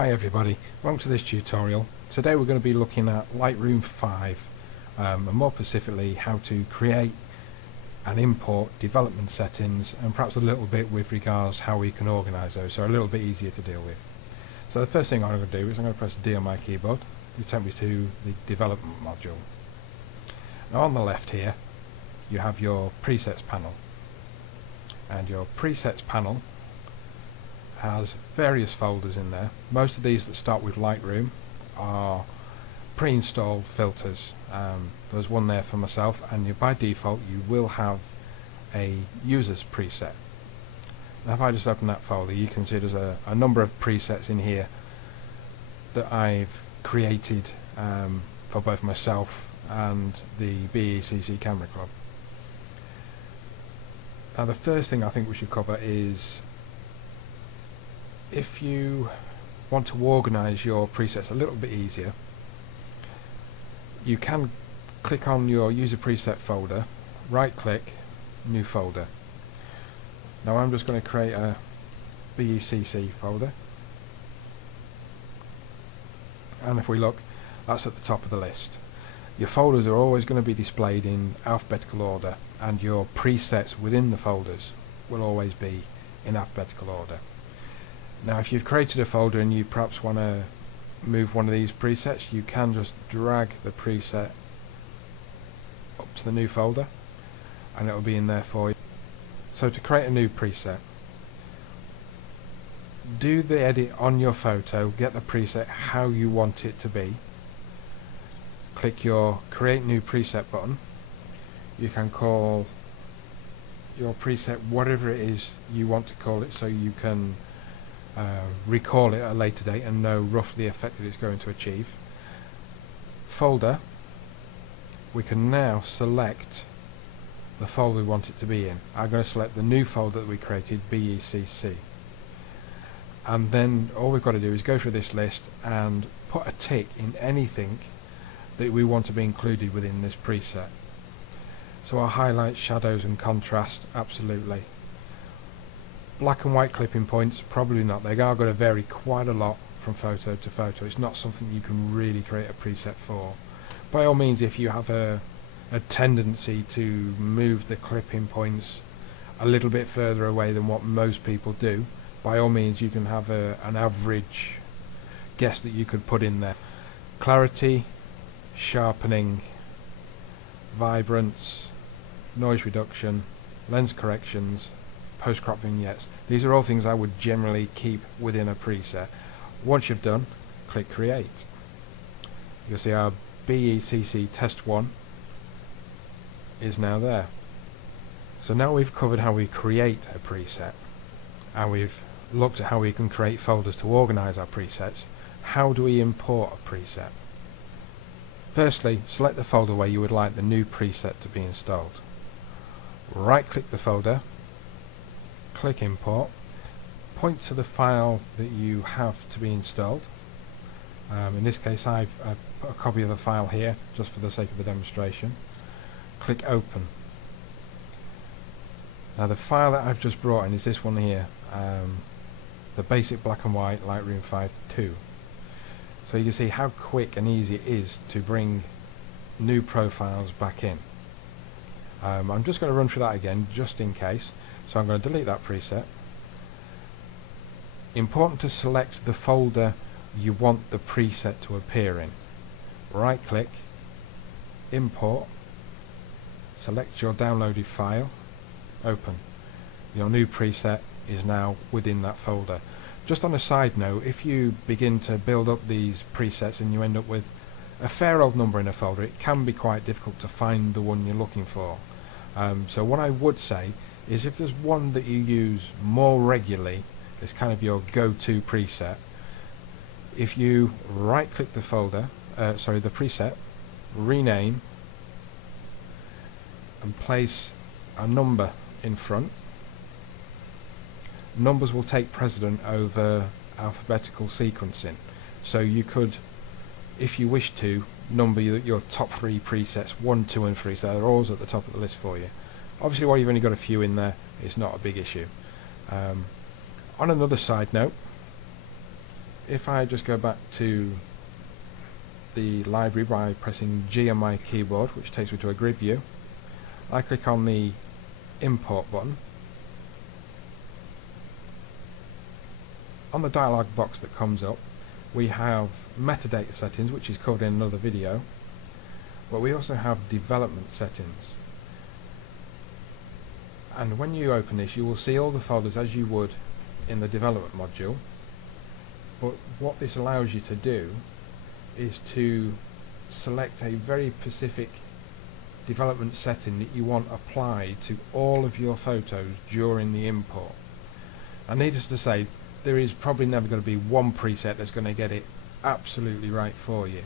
Hi everybody, welcome to this tutorial. Today we're going to be looking at Lightroom 5 and more specifically how to create and import development settings, and perhaps a little bit with regards how we can organise those, so a little bit easier to deal with. So the first thing I'm going to do is I'm going to press D on my keyboard to take me to the development module. Now on the left here you have your presets panel, and your presets panel has various folders in there. Most of these that start with Lightroom are pre-installed filters. There's one there for myself, and by default you will have a user's preset. Now if I just open that folder, you can see there's a number of presets in here that I've created for both myself and the BECC Camera Club. Now the first thing I think we should cover is, if you want to organise your presets a little bit easier, you can click on your user preset folder, right click, new folder. Now I'm just going to create a BECC folder, and if we look, that's at the top of the list. Your folders are always going to be displayed in alphabetical order, and your presets within the folders will always be in alphabetical order. Now if you've created a folder and you perhaps want to move one of these presets, you can just drag the preset up to the new folder and it will be in there for you. So to create a new preset, do the edit on your photo, get the preset how you want it to be, click your create new preset button. You can call your preset whatever it is you want to call it, so you can recall it at a later date and know roughly the effect that it's going to achieve. Folder, we can now select the folder we want it to be in. I'm going to select the new folder that we created, BECC, and then all we've got to do is go through this list and put a tick in anything that we want to be included within this preset. So our highlights, shadows and contrast, absolutely. Black and white clipping points, probably not. They are going to vary quite a lot from photo to photo. It's not something you can really create a preset for. By all means, if you have a tendency to move the clipping points a little bit further away than what most people do, by all means you can have an average guess that you could put in there. Clarity, sharpening, vibrance, noise reduction, lens corrections, post-crop vignettes. These are all things I would generally keep within a preset. Once you've done, click create. You'll see our BECC test 1 is now there. So now we've covered how we create a preset, and we've looked at how we can create folders to organise our presets. How do we import a preset? Firstly, select the folder where you would like the new preset to be installed. Right click the folder, click import, point to the file that you have to be installed. In this case I've put a copy of the file here just for the sake of the demonstration. Click open. Now the file that I've just brought in is this one here, the basic black and white Lightroom 5.2. So you can see how quick and easy it is to bring new profiles back in. I'm just going to run through that again just in case. So I'm going to delete that preset. Important to select the folder you want the preset to appear in. Right click, import, select your downloaded file, open. Your new preset is now within that folder. Just on a side note, if you begin to build up these presets and you end up with a fair old number in a folder, it can be quite difficult to find the one you're looking for. So what I would say is, if there's one that you use more regularly, it's kind of your go-to preset, if you right click the folder, the preset, rename and place a number in front, numbers will take precedent over alphabetical sequencing. So you could, if you wish to, number your top 3 presets 1, 2 and 3, so they're always at the top of the list for you. Obviously while you've only got a few in there, it's not a big issue. On another side note, if I just go back to the library by pressing G on my keyboard, which takes me to a grid view, I click on the import button. On the dialog box that comes up, we have metadata settings, which is covered in another video, but we also have development settings. And when you open this, you will see all the folders as you would in the development module, but what this allows you to do is to select a very specific development setting that you want applied to all of your photos during the import. And needless to say, there is probably never going to be one preset that's going to get it absolutely right for you,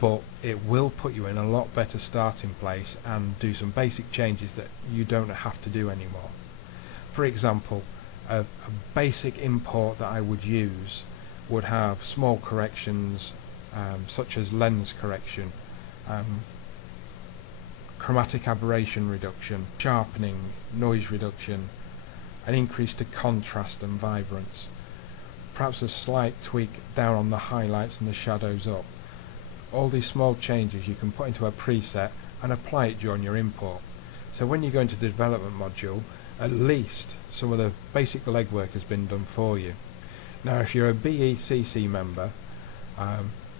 but it will put you in a lot better starting place and do some basic changes that you don't have to do anymore. For example, a basic import that I would use would have small corrections such as lens correction, chromatic aberration reduction, sharpening, noise reduction, an increase to contrast and vibrance, perhaps a slight tweak down on the highlights and the shadows up. All these small changes you can put into a preset and apply it during your import. So when you go into the development module, at least some of the basic legwork has been done for you. Now if you're a BECC member,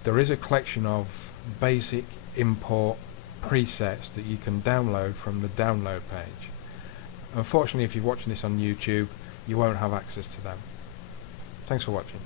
there is a collection of basic import presets that you can download from the download page. Unfortunately, if you're watching this on YouTube, you won't have access to them. Thanks for watching.